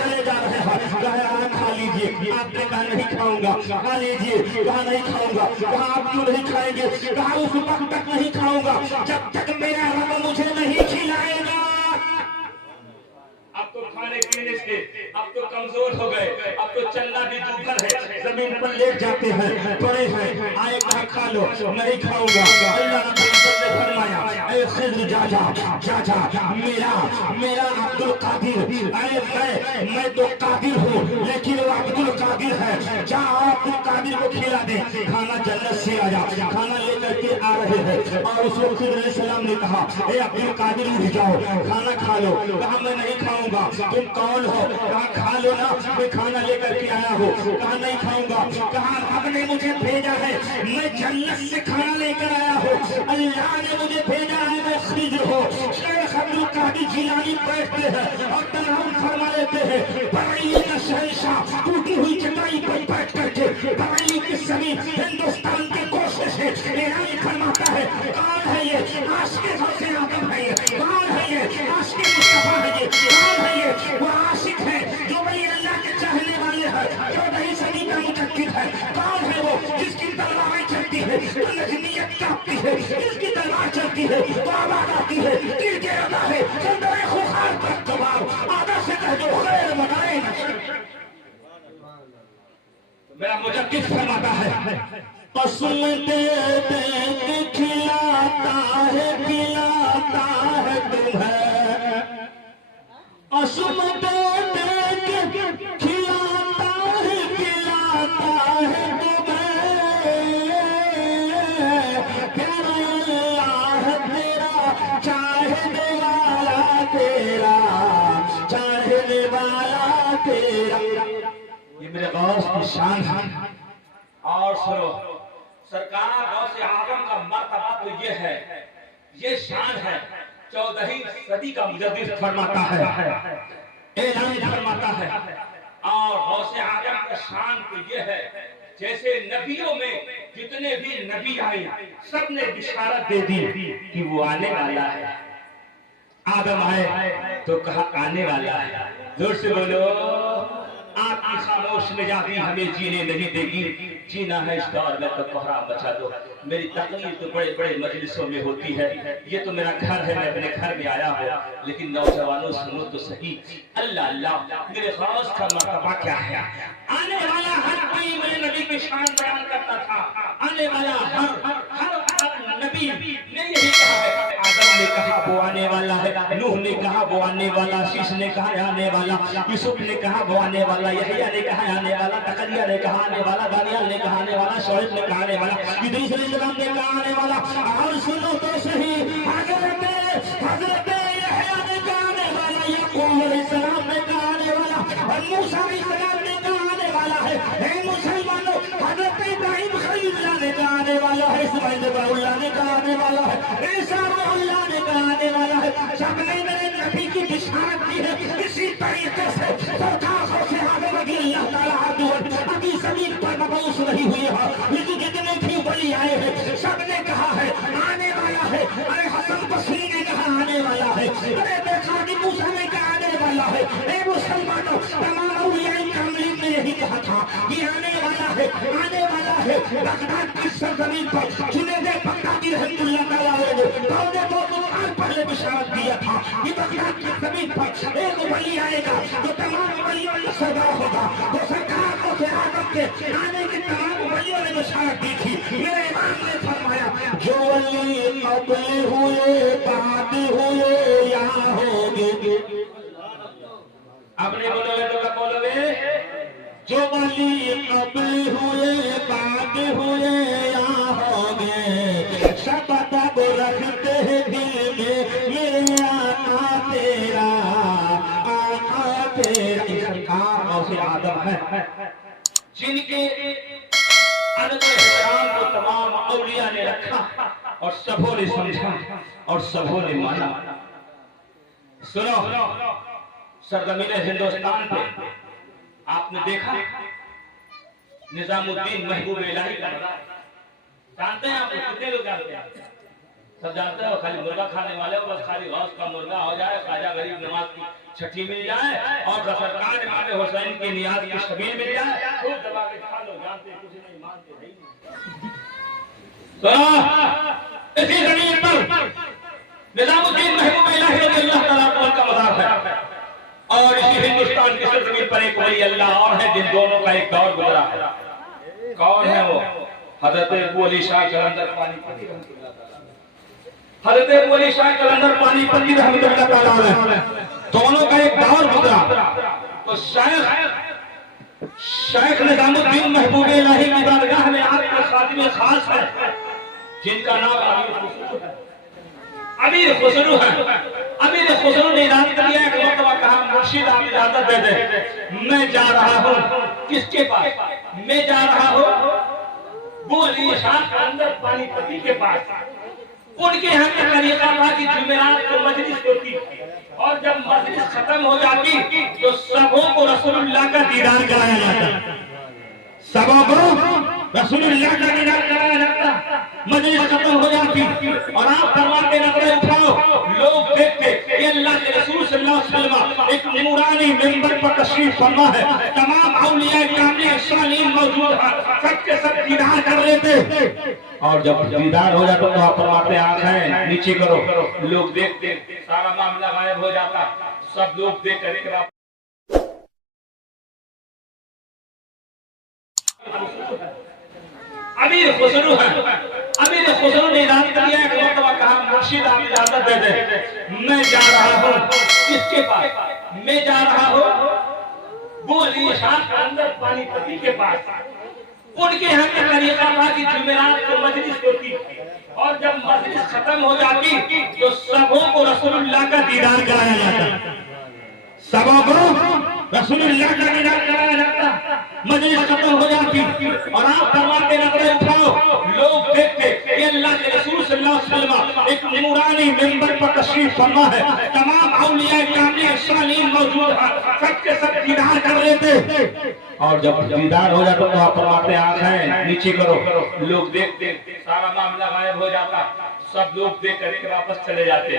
चले जा रहे हैं, कहा खा लीजिए, आपने कहा नहीं खाऊंगा, खा लीजिए, कहा नहीं खाऊंगा, कहा आप क्यों नहीं खाएंगे, कहा उस वक्त तक नहीं खाऊंगा जब तक मेरा रब मुझे नहीं खिलाएगा। अब तो खाने पीने से अब तो कमजोर हो गए, अब तो चलना भी दूभर है, जमीन पर लेट जाते हैं, पड़े हैं, आए कहा खा लो, नहीं खाऊंगा। अल्लाह रब्बुल इज्जत ने फरमाया, ऐ खिज़्र जा जा, मेरा अब्दुल कादिर, मैं तो कादिर हूँ लेकिन वो अब्दुल कादिर है, जा अब्दुल कादिर को खिला दे, खाना जन्नत से आया, खाना लेकर के आ रहे हैं। और उस वक्त खिज़्र अलैहिस्सलाम ने कहा, ए अब्दुल कादिर उठ जाओ, खाना खा लो, कहा मैं नहीं खाऊंगा, तुम कौन हो, कहा खा लो ना, मैं खाना लेकर के आया हूँ, कहा नहीं खाऊंगा, कहा रब ने मुझे भेजा है, मैं जन्नत से खाना लेकर आया हूँ, अल्लाह ने मुझे भेजा है, मैं खिज़्र हूँ। शेख अब्दुल कादिर जिलानी बैठते हैं और तनाव फरमा लेते हैं, बरेली का शहंशाह टूटी हुई चटाई पर बैठ करके बरेली की सभी हिंदुस्तान की कोशिश है, ऐलान फरमाता है, कौन है ये आशिक़ गौसे आज़म है, ये कौन है ये आशिक़ मुस्तफा है, ये कौन है ये, वो आशिक है जो वली अल्लाह के चाहने वाले हैं, जो नई सदी का मुजद्दिद है, कौन है वो जिसकी तलवारें चलती है, नजमियत कांपती है, जिसकी तलवार चलती है, वो आवाज आती है, तीर के अदा है, सुंदर खुखार पर जवाब आदर से कह दो खैर बनाए न। मेरा मुजद्दिद फरमाता है, कसम दे दे खिलाता है तुम्हें, कसम दे दे खिलाता है तुम्हें, प्यारा अल्लाह तेरा चाहने वाला तेरा, चाहने वाला तेरा। ये मेरे गौस की शान है। और सुनो, सरकार गौसे आज़म का मर्तबा तो ये है, ये शान है, 14वीं सदी का मुजद्दिद फरमाता है, ऐलान फरमाता है। और गौसे आज़म का शान तो ये है, जैसे नबियों में जितने भी नबी आए सबने बिशारत दे दी कि वो आने वाला है। आदम आए तो कहा आने वाला है, जोर से बोलो, आपकी खामोश मिजाजी हमें जीने नहीं देगी, जीना है इस दौर में तो कोहरा बचा दो। मेरी तकलीफ तो बड़े बड़े मजलिसों में होती है, ये तो मेरा घर है, मैं अपने घर में आया हूँ, लेकिन नौजवानों सुनो तो सही, अल्लाह अल्लाह मेरे गौस का मर्तबा क्या है। आने वाला हर कोई मेरे नबी की शान बयान करता था, आने वाला हर नबी ने यही कहा है, आदम ने कहा वो आने वाला है, नूह ने कहा वो आने वाला, शीश ने कहा आने वाला, यूसुफ ने कहा वो आने वाला, यहया ने कहा आने वाला, जकरिया ने कहा आने वाला, दानियाल ने कहा आने वाला, शोएब ने कहा आने वाला, इदरीस अलैहिस्सलाम ने कहा आने वाला। और सुनो तो सही, हजरत यहया ने कहा आने वाला, याकूब अलैहिस्सलाम ने कहा आने वाला, और मूसा अलैहिस्सलाम ने कहा आने वाला है। हे मुसलमानों, हजरत इब्राहीम खलीलुल्लाह ने कहा आने वाला है, इस्माइल इब्राहिम ने कहा आने वाला है, ईसा अल्लाह ने कहा आने वाला है। सबने मेरे नबी की बिशारत दी है। इसी तरीके से सरकार से आगे बढ़ी, अल्लाह ताला अभी जमीन पर मबूस नहीं हुई है, लेकिन जितने भी वली आए हैं सबने कहा है आने वाला है। अरे हसन बसरी ने कहा आने वाला है, अरे देखा कि मूसा ने कहा आने वाला है। ए मुसलमानों, तमाम औलियाए कामिलीन ने यही कहा था कि आने वाला है, आने वाला है। बगदाद की सरजमीन पर जुनैद बगदादी रहमतुल्लाह ताला अलैह पौने 200 साल पहले बिशारत दिया था कि बगदाद की जमीन पर एक वली आएगा जो तमाम वलियों में सरदार होगा। तो सरकार को आदम के आने की तमाम वलियों ने बिशारत दी थी। मेरे इमाम ने फरमाया जो वली कबल हुए बाद हुए या होंगे। आपने बोलोगे तो क्या बोलोगे? जो वली कबल हुए बाद हुए या होंगे, शब्द को रखते हैं दिल में मेरे आका तेरा, आका तेरा। और आदम है जिनके अनदर को तमाम औलिया ने रखा और सबों ने समझा और सबों ने माना। सुनो, सरजमीन हिंदुस्तान पे आपने देखा निजामुद्दीन महबूब इलाही जानते हैं आप? कितने लोग जानते हैं? سب جانتے ہو خالی مرغا کھانے والے ہو، بس خالی غوث کا مرغا ہو جائے، خواجہ غریب نواز کی چھٹی مل جائے اور سرکار امام حسین کی نیاز کی شبیل مل جائے، خوب دبا کے کھا لو، جانتے کچھ نہیں مانتے نہیں۔ اسی زمین پر نظام الدین محبوب الہی رضی اللہ تعالیٰ عنہ کا مزار ہے، اور اسی ہندوستان کی سرزمین پر ایک ولی اللہ اور ہے جن دونوں کا ایک دور گزرا ہے۔ کون ہے وہ؟ حضرت ابو علی شاہ قلندر پانی پتی رحمۃ اللہ تعالیٰ، حضرت ابو علی شاہ قلندر پانی پتی رحمۃ اللہ تعالیٰ علیہ، دونوں کا ایک دور گزرا۔ تو شیخ نظام الدین محبوب الہی کی بارگاہ میں آپ کا خادم خاص ہے جن کا نام امیر خسرو ہے۔ امیر خسرو نے اعلان کیا ایک مرتبہ کہا مرشد آپ اجازت دے دیں، میں جا رہا ہوں کس کے پاس؟ میں جا رہا ہوں ابو علی شاہ قلندر پانی پتی کے پاس۔ ان کے یہاں کا طریقہ تھا کہ جمعرات کو مجلس ہوتی اور جب مجلس ختم ہو جاتی تو سبوں کو رسول اللہ کا دیدار کرایا جاتا، سبوں کو رسول اللہ کا دیدار کرایا جاتا، مجلس ختم ہو جاتی اور آپ فرماتے نظریں اٹھاؤ، لوگ دیکھتے کہ اللہ کے رسول صلی اللہ علیہ وسلم ایک نورانی منبر پر تشریف فرما ہے، تمام اولیاء کامل صالحین موجود ہیں، سب کے سب دیدار کر لیتے، اور جب دیدار ہو جاتا تو آپ فرماتے آنکھیں نیچے کرو، لوگ دیکھتے سارا معاملہ غائب ہو جاتا، سب لوگ دیکھ کر امیر خسرو ہے۔ امیر خسرو نے اعلان کیا ایک مرتبہ کہا مرشد آپ اجازت دے دیں، میں جا رہا ہوں کس کے پاس؟ میں جا رہا ہوں ابو علی شاہ قلندر پانی پتی کے پاس۔ ان کے یہاں کا طریقہ تھا کہ جمعرات کو مجلس ہوتی اور جب مجلس ختم ہو جاتی تو سبوں کو رسول اللہ کا دیدار کرایا جاتا، سبوں کو رسول اللہ کا دیدار کرایا جاتا، مجلس ختم ہو جاتی اور آپ فرماتے نظریں اٹھاؤ، لوگ دیکھتے کہ اللہ کے رسول صلی اللہ علیہ وسلم ایک نورانی منبر پر تشریف فرما ہے، تمام اولیاء کامل صالحین موجود ہیں، سب کے سب دیدار کر لیتے، اور جب دیدار ہو جاتا تو آپ فرماتے آنکھیں نیچے کرو، لوگ دیکھتے سارا معاملہ غائب ہو جاتا، سب لوگ دیکھ کر واپس چلے جاتے۔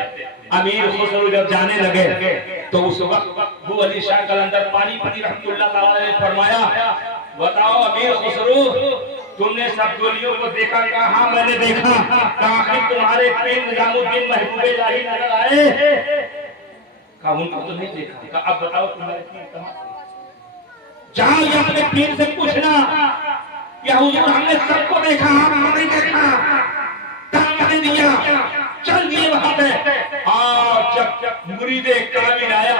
امیر خسرو جب جانے لگے تو اس وقت ابو علی شاہ قلندر پانی پتی رحمۃ اللہ تعالیٰ نے فرمایا بتاؤ امیر خسرو تم نے سب گولیوں کو دیکھا؟ کہا ہاں میں نے دیکھا۔ کہا تمہارے پیر نظام الدین محبوب الہی نظر آئے؟ کہا ان کو تو نہیں دیکھا۔ کہا اب بتاؤ تمہارے پیر کہاں؟ جاؤ یہ اپنے پیر سے پوچھنا کہ حضور ہم نے سب کو دیکھا آپ کو نہیں دیکھا، دھکا دیا، چل دیے وہاں پہ۔ اور جب مرید کامل آیا،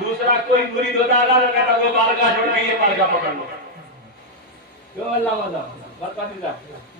دوسرا کوئی مرید ہوتا اللہ نے کہتا وہ بارگاہ چھوڑ کے یہ بارگاہ پکڑ لو، جو اللہ والا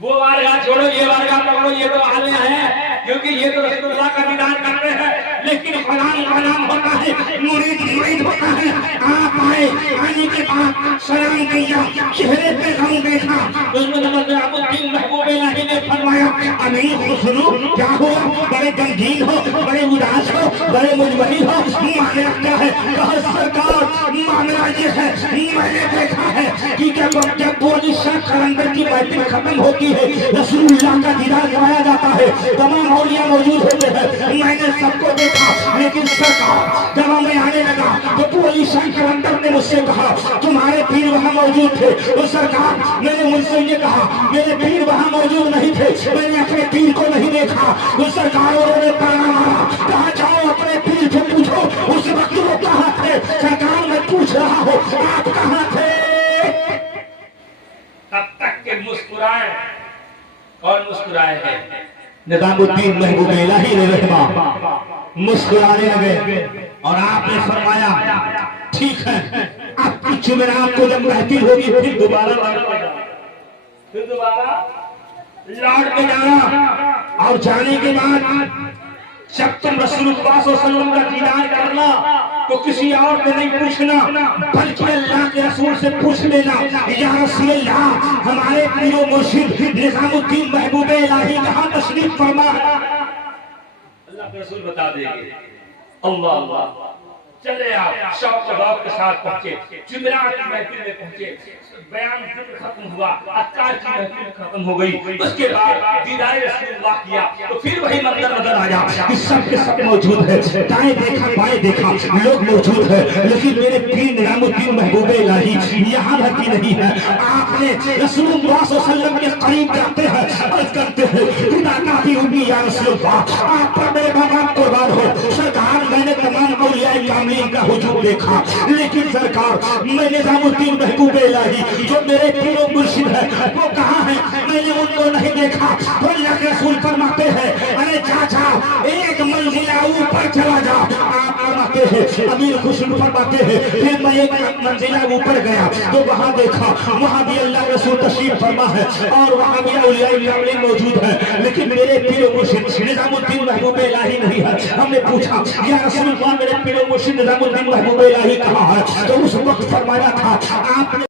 وہ بارگاہ چھوڑو یہ بارگاہ پکڑو، یہ تو عالیہ ہے کیونکہ یہ تو رسول اللہ کا دیدار کرتے ہیں، لیکن غلام غلام ہوتا ہے، مرید مرید ہوتا ہے۔ آپ آئے، آنے کے بعد سلام کیا، چہرے پہ غم دیکھا، نظام الدین محبوب الہی نے فرمایا امیر خسرو کیا ہوا؟ بڑے غمگین ہو، بڑے اداس ہو، بڑے مجبری ہو، معاملہ کیا ہے؟ کہا سرکار معاملہ یہ ہے میں نے دیکھا ہے کہ جب ابو علی شاہ قلندر کی محفل ختم ہوتی ہے رسول اللہ کا دیدار کرایا جاتا ہے، تمام اولیاء موجود ہوتے ہیں، میں نے سب کو دیکھا، لیکن سرکار جب میں آنے لگا تو ابو علی شاہ قلندر نے مجھ سے کہا تمہارے پیر وہاں موجود تھے۔ وہ سرکار میں نے مجھ سے یہ کہا میرے پیر وہاں موجود نہیں تھے، میں نے اپنے پیر کو نہیں دیکھا۔ وہ سرکار انہوں نے پڑھا مارا، کہا جاؤ اپنے پیر سے پوچھو اس وقت وہ کہاں تھے؟ سرکار میں پوچھ رہا ہوں آپ کہاں تھے؟ تب تک کہ مسکرائے اور مسکرائے ہیں نظام الدین محبوب الہی نے رحمہ مسکرانے لگے اور آپ نے فرمایا ٹھیک ہے آپ کی جمعرات کو جب محفل ہوگی پھر دوبارہ لوٹ کے جانا، اور جانے کے بعد جب تم رسول اللہ صلی اللہ علیہ وسلم کا دیدار کرنا تو کسی اور سے نہیں پوچھنا بلکہ اللہ کے رسول سے پوچھ لینا یا رسول اللہ ہمارے پیر و مرشد نظام الدین محبوب الہی کہاں تشریف فرما ہے؟ اللہ کے رسول بتا دیں گے۔ اللہ اللہ چلے آپ شوق شباب کے ساتھ پہنچے، جمعرات کی محفل میں پہنچے، بیان ختم ہوا، اذکار کی محفل ختم ہو گئی، اس کے بعد دیدار رسول اللہ کیا تو फिर वही मंदिर नजर आया कि सब के सब मौजूद है, दाएं देखा बाएं देखा लोग मौजूद है, लेकिन मेरे पीर निजामुद्दीन महबूब इलाही यहाँ भर्ती नहीं है। आपने रसूलुल्लाह सल्लल्लाहु अलैहि वसल्लम के करीब जाते हैं, अर्ज करते हैं खुदा काफी उम्मी या रसूलुल्लाह, आप पर मेरे बाबा कुर्बान हो। सरकार मैंने तमाम औलिया कामिलीन का हुजूम देखा, लेकिन सरकार मैं निजामुद्दीन महबूब इलाही जो मेरे पीरो मुर्शिद है वो कहाँ है, मैंने उनको नहीं देखा। तो अल्लाह के रसूल फरमाते हैं अरे चाचा एक मंजिला ऊपर चला जा। आप फरमाते हैं अमीर खुशबू फरमाते हैं फिर मैं एक मंजिला ऊपर गया तो वहाँ देखा वहाँ भी अल्लाह के रसूल तशरीफ फरमा है और वहाँ भी औलिया कामिलीन मौजूद है, लेकिन मेरे पीरो मुर्शिद निजामुद्दीन महबूब इलाही नहीं है। हमने पूछा या रसूलुल्लाह मेरे पीरो मुर्शिद निजामुद्दीन महबूब इलाही कहाँ है, तो उस वक्त फरमाया था आपने